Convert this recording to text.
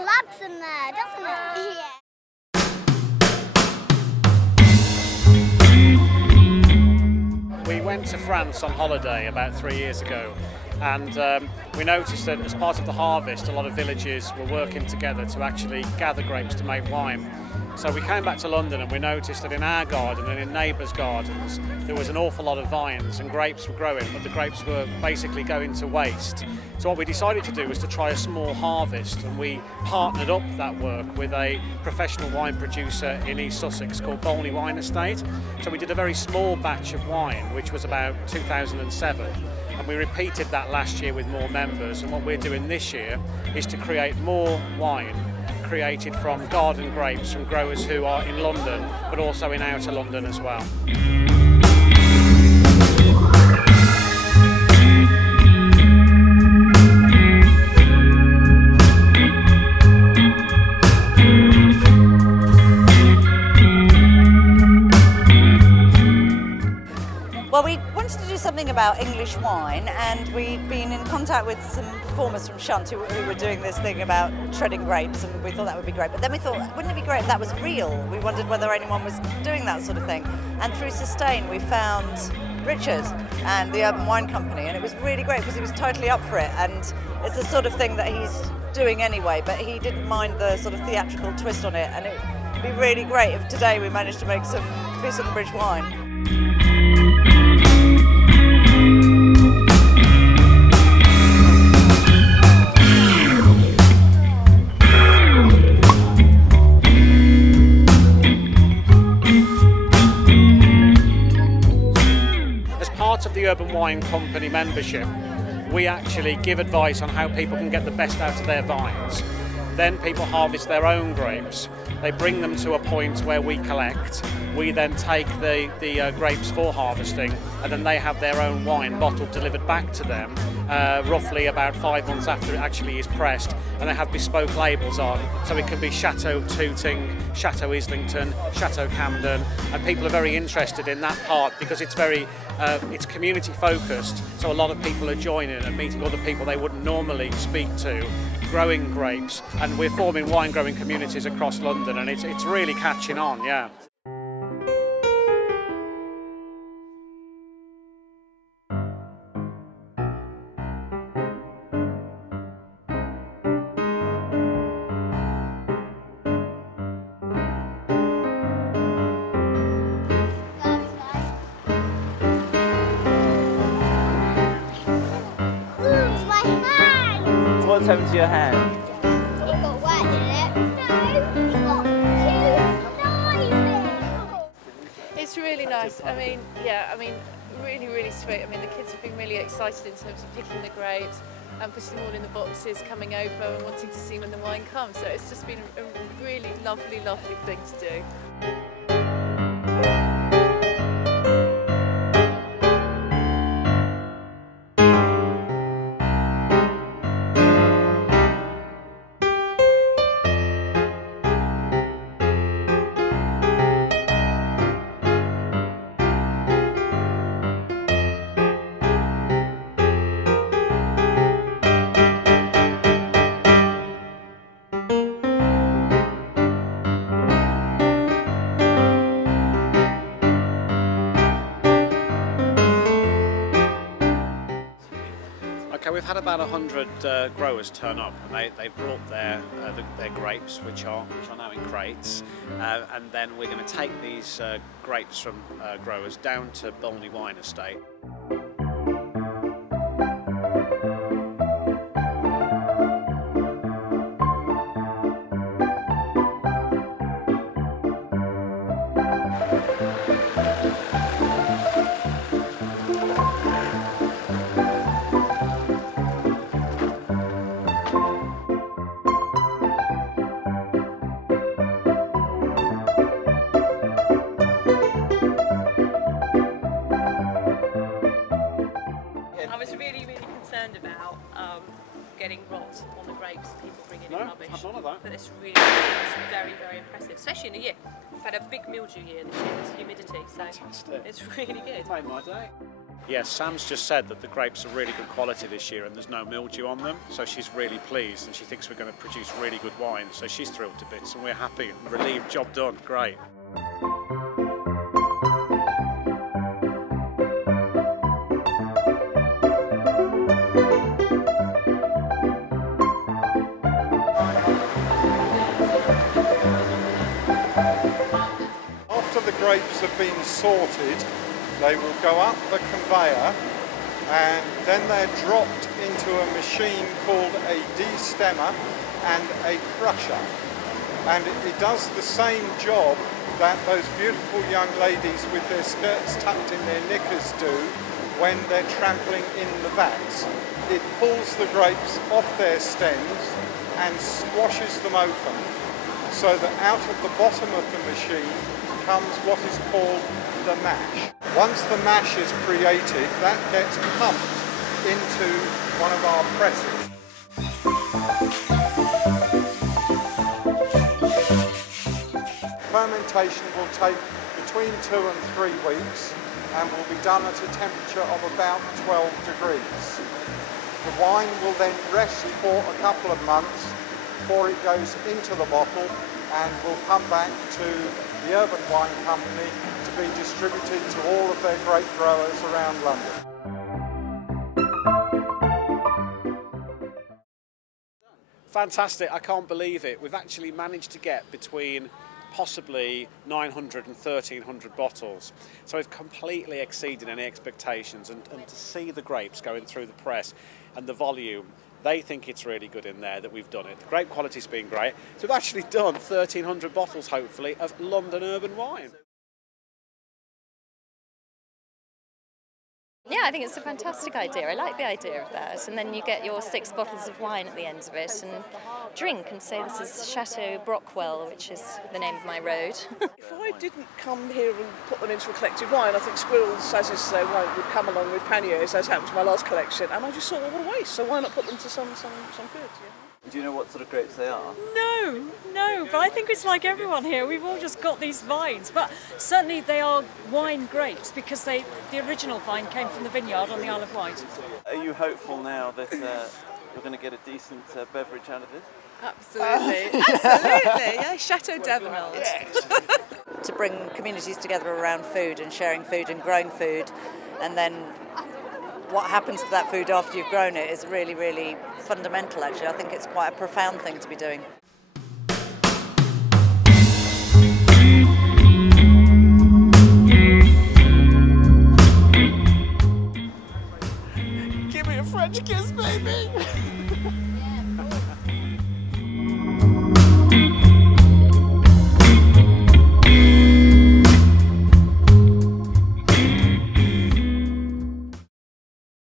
lads in there, doesn't it? Yeah. We went to France on holiday about 3 years ago, and we noticed that as part of the harvest a lot of villages were working together to actually gather grapes to make wine. So we came back to London and we noticed that in our garden and in neighbours' gardens there was an awful lot of vines and grapes were growing, but the grapes were basically going to waste. So what we decided to do was to try a small harvest, and we partnered up that work with a professional wine producer in East Sussex called Bolney Wine Estate. So we did a very small batch of wine, which was about 2007. And we repeated that last year with more members, and what we're doing this year is to create more wine created from garden grapes from growers who are in London but also in outer London as well. Well, we wanted to do something about English wine, and we'd been in contact with some performers from Shunt who were doing this thing about shredding grapes, and we thought that would be great. But then we thought, wouldn't it be great if that was real? We wondered whether anyone was doing that sort of thing. And through Sustain, we found Richard and the Urban Wine Company, and it was really great because he was totally up for it. And it's the sort of thing that he's doing anyway, but he didn't mind the sort of theatrical twist on it. And it would be really great if today we managed to make some Bridge wine. Part of the Urban Wine Company membership, we actually give advice on how people can get the best out of their vines. Then people harvest their own grapes. They bring them to a point where we collect. We then take the grapes for harvesting, and then they have their own wine bottled, delivered back to them roughly about 5 months after it actually is pressed, and they have bespoke labels on, so it can be Chateau Tooting, Chateau Islington, Chateau Camden, and people are very interested in that part because it's very it's community focused, so a lot of people are joining and meeting other people they wouldn't normally speak to, growing grapes, and we're forming wine growing communities across London, and it's really catching on, yeah. What's happened to your hand? It got wet, didn't it? No, it got too slimy. It's really nice. I mean, really, really sweet. I mean, the kids have been really excited in terms of picking the grapes and putting them all in the boxes, coming over and wanting to see when the wine comes. So it's just been a really lovely, lovely thing to do. Okay, we've had about 100 growers turn up, and they've brought their grapes, which are now in crates, and then we're going to take these grapes from growers down to Bolney Wine Estate. I was really concerned about getting rot on the grapes, people bringing in rubbish. I've none of that. But it's very, very impressive, especially in a year. We've had a big mildew year this year, there's humidity, so Fantastic. it's really good. Made my day. Yes, Sam's just said that the grapes are really good quality this year and there's no mildew on them, so she's really pleased and she thinks we're going to produce really good wine, so she's thrilled to bits and we're happy and relieved, job done, great. After the grapes have been sorted, they will go up the conveyor and then they're dropped into a machine called a destemmer and a crusher. And it does the same job that those beautiful young ladies with their skirts tucked in their knickers do when they're trampling in the vats. It pulls the grapes off their stems and squashes them open so that out of the bottom of the machine comes what is called the mash. Once the mash is created, that gets pumped into one of our presses. Fermentation will take between 2 and 3 weeks and will be done at a temperature of about 12 degrees. The wine will then rest for a couple of months before it goes into the bottle and will come back to the Urban Wine Company to be distributed to all of their grape growers around London. Fantastic, I can't believe it. We've actually managed to get between possibly 900 and 1,300 bottles. So we've completely exceeded any expectations and to see the grapes going through the press and the volume, they think it's really good in there that we've done it. The grape quality's been great. So we've actually done 1,300 bottles, hopefully, of London urban wine. Yeah, I think it's a fantastic idea. I like the idea of that. And then you get your 6 bottles of wine at the end of it and drink and say this is Chateau Brockwell, which is the name of my road. If I didn't come here and put them into a collective wine, I think squirrels, as is their wine, would come along with panniers, as happened to my last collection, and I just thought, well, what a waste, so why not put them to some good, yeah? Do you know what sort of grapes they are? No, but I think it's like everyone here. We've all just got these vines, but certainly they are wine grapes because the original vine came from the vineyard on the Isle of Wight. Are you hopeful now that you're going to get a decent beverage out of this? Absolutely, absolutely, yeah, Chateau Devenant. Yes. To bring communities together around food and sharing food and growing food, and then what happens to that food after you've grown it is really, really fundamental, actually. I think it's quite a profound thing to be doing. Give me a French kiss, baby!